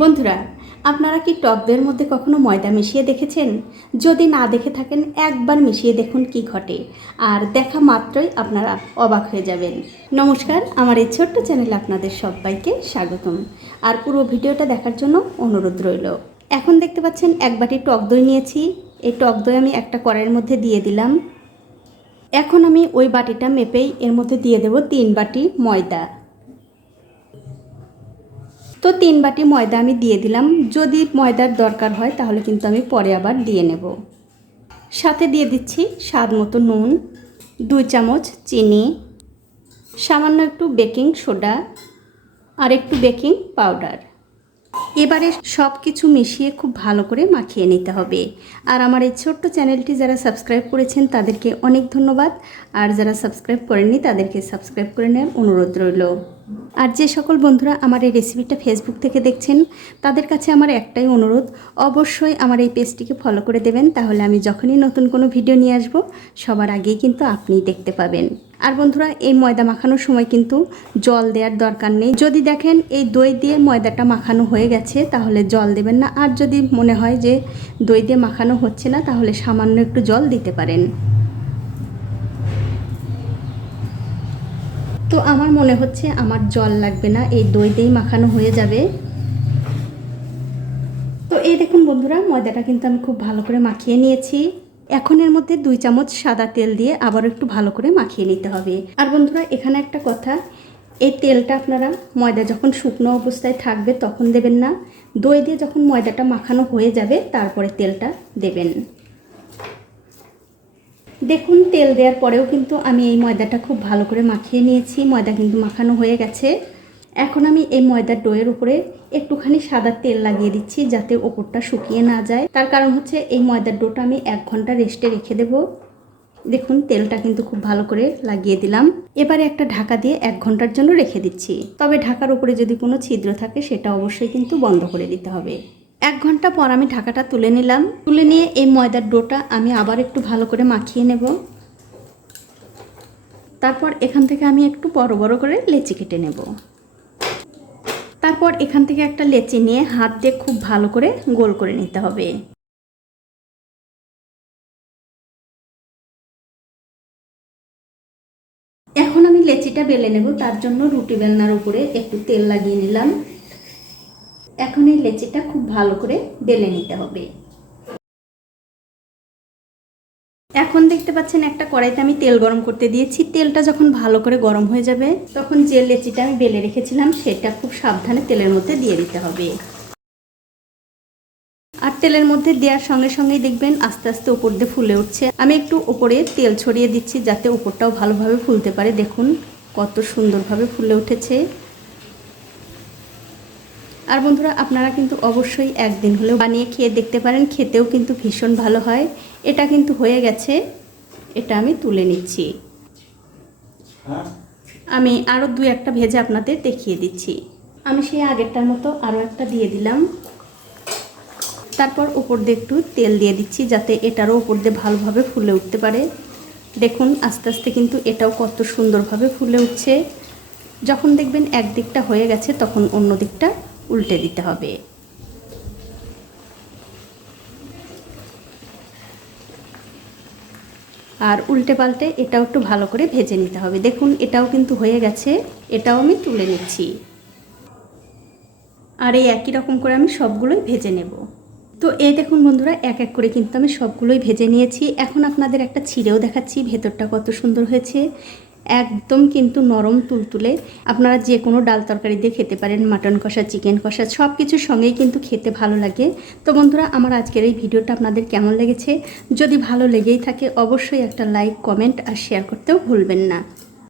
বন্ধুরা, আপনারা কি টক টকদের মধ্যে কখনো ময়দা মিশিয়ে দেখেছেন? যদি না দেখে থাকেন, একবার মিশিয়ে দেখুন কি ঘটে। আর দেখা মাত্রই আপনারা অবাক হয়ে যাবেন। নমস্কার, আমার এই ছোট্ট চ্যানেলে আপনাদের সবাইকে স্বাগতম। আর পুরো ভিডিওটা দেখার জন্য অনুরোধ রইল। এখন দেখতে পাচ্ছেন, এক বাটি টক দই নিয়েছি। এই টক দই আমি একটা কড়াইয়ের মধ্যে দিয়ে দিলাম। এখন আমি ওই বাটিটা মেপেই এর মধ্যে দিয়ে দেব তিন বাটি ময়দা। তো তিন বাটি ময়দা আমি দিয়ে দিলাম। যদি ময়দার দরকার হয় তাহলে কিন্তু আমি পরে আবার দিয়ে নেব। সাথে দিয়ে দিচ্ছি স্বাদ মতো নুন, দুই চামচ চিনি, সামান্য একটু বেকিং সোডা আর একটু বেকিং পাউডার। এবারে সব কিছু মিশিয়ে খুব ভালো করে মাখিয়ে নিতে হবে। আর আমার এই ছোট্ট চ্যানেলটি যারা সাবস্ক্রাইব করেছেন, তাদেরকে অনেক ধন্যবাদ। আর যারা সাবস্ক্রাইব করেননি, তাদেরকে সাবস্ক্রাইব করে নেওয়ার অনুরোধ রইল। আর যে সকল বন্ধুরা আমার এই রেসিপিটা ফেসবুক থেকে দেখছেন, তাদের কাছে আমার একটাই অনুরোধ, অবশ্যই আমার এই পেজটিকে ফলো করে দেবেন। তাহলে আমি যখনই নতুন কোনো ভিডিও নিয়ে আসব, সবার আগেই কিন্তু আপনিই দেখতে পাবেন। আর বন্ধুরা, এই ময়দা মাখানোর সময় কিন্তু জল দেওয়ার দরকার নেই। যদি দেখেন এই দই দিয়ে ময়দাটা মাখানো হয়ে গেছে তাহলে জল দেবেন না। আর যদি মনে হয় যে দই দিয়ে মাখানো হচ্ছে না, তাহলে সামান্য একটু জল দিতে পারেন। তো আমার মনে হচ্ছে আমার জল লাগবে না, এই দই দিয়েই মাখানো হয়ে যাবে। তো এই দেখুন বন্ধুরা, ময়দাটা কিন্তু আমি খুব ভালো করে মাখিয়ে নিয়েছি। এখন এর মধ্যে দুই চামচ সাদা তেল দিয়ে আবার একটু ভালো করে মাখিয়ে নিতে হবে। আর বন্ধুরা, এখানে একটা কথা এই তেলটা আপনারা ময়দা যখন শুকনো অবস্থায় থাকবে তখন দেবেন না। দই দিয়ে যখন ময়দাটা মাখানো হয়ে যাবে, তারপরে তেলটা দেবেন। দেখুন, তেল দেওয়ার পরেও কিন্তু আমি এই ময়দাটা খুব ভালো করে মাখিয়ে নিয়েছি। ময়দা কিন্তু মাখানো হয়ে গেছে। এখন আমি এই ময়দার ডোয়ের উপরে একটুখানি সাদা তেল লাগিয়ে দিচ্ছি যাতে ওপরটা শুকিয়ে না যায়। তার কারণ হচ্ছে এই ময়দার ডোটা আমি এক ঘণ্টা রেস্টে রেখে দেব। দেখুন, তেলটা কিন্তু খুব ভালো করে লাগিয়ে দিলাম। এবারে একটা ঢাকা দিয়ে এক ঘণ্টার জন্য রেখে দিচ্ছি। তবে ঢাকার উপরে যদি কোনো ছিদ্র থাকে, সেটা অবশ্যই কিন্তু বন্ধ করে দিতে হবে। এক ঘণ্টা পর আমি ঢাকাটা তুলে নিলাম। তুলে নিয়ে এই ময়দার ডোটা আমি আবার একটু ভালো করে মাখিয়ে নেব। তারপর এখান থেকে আমি একটু বড় বড় করে লেচি কেটে নেব। তারপর এখান থেকে একটা লেচি নিয়ে হাত দিয়ে খুব ভালো করে গোল করে নিতে হবে। এখন আমি লেচিটা বেলে নেব, তার জন্য রুটি বেলনার উপরে একটু তেল লাগিয়ে নিলাম। এখন এই লেচিটা খুব ভালো করে বেলে নিতে হবে। এখন দেখতে পাচ্ছেন একটা কড়াইতে আমি তেল গরম করতে দিয়েছি। তেলটা যখন ভালো করে গরম হয়ে যাবে, তখন যে লেচিটা আমি বেলে রেখেছিলাম, সেটা খুব সাবধানে তেলের মধ্যে দিয়ে দিতে হবে। আর তেলের মধ্যে দেওয়ার সঙ্গে সঙ্গেই দেখবেন আস্তে আস্তে উপর দিয়ে ফুলে উঠছে। আমি একটু উপরে তেল ছড়িয়ে দিচ্ছি যাতে উপরটাও ভালোভাবে ফুলতে পারে। দেখুন কত সুন্দরভাবে ফুলে উঠেছে। আর বন্ধুরা, আপনারা কিন্তু অবশ্যই একদিন হলেও বানিয়ে খেয়ে দেখতে পারেন। খেতেও কিন্তু ভীষণ ভালো হয়। এটা কিন্তু হয়ে গেছে। এটা আমি তুলে নিচ্ছি। আমি আরও দু একটা ভেজে আপনাদের দেখিয়ে দিচ্ছি। আমি সেই আগেরটার মতো আরও একটা দিয়ে দিলাম। তারপর উপর দিয়ে একটু তেল দিয়ে দিচ্ছি যাতে এটারও উপর দিয়ে ভালোভাবে ফুলে উঠতে পারে। দেখুন, আস্তে আস্তে কিন্তু এটাও কত সুন্দরভাবে ফুলে উঠছে। যখন দেখবেন একদিকটা হয়ে গেছে, তখন অন্য দিকটা উল্টে দিতে হবে। আর উল্টে পাল্টে এটাও একটু ভালো করে ভেজে নিতে হবে। দেখুন, এটাও কিন্তু হয়ে গেছে। এটাও আমি তুলে নিচ্ছি। আর এই একই রকম করে আমি সবগুলোই ভেজে নেব। তো এই দেখুন বন্ধুরা, এক এক করে কিন্তু আমি সবগুলোই ভেজে নিয়েছি। এখন আপনাদের একটা ছিঁড়েও দেখাচ্ছি, ভেতরটা কত সুন্দর হয়েছে। একদম কিন্তু নরম তুলতুলে। আপনারা যে কোনো ডাল তরকারি দিয়ে খেতে পারেন, মাটন কষা, চিকেন কষা সব কিছুর সঙ্গেই কিন্তু খেতে ভালো লাগে। তো বন্ধুরা, আমার আজকের এই ভিডিওটা আপনাদের কেমন লেগেছে? যদি ভালো লেগেই থাকে, অবশ্যই একটা লাইক, কমেন্ট আর শেয়ার করতেও ভুলবেন না।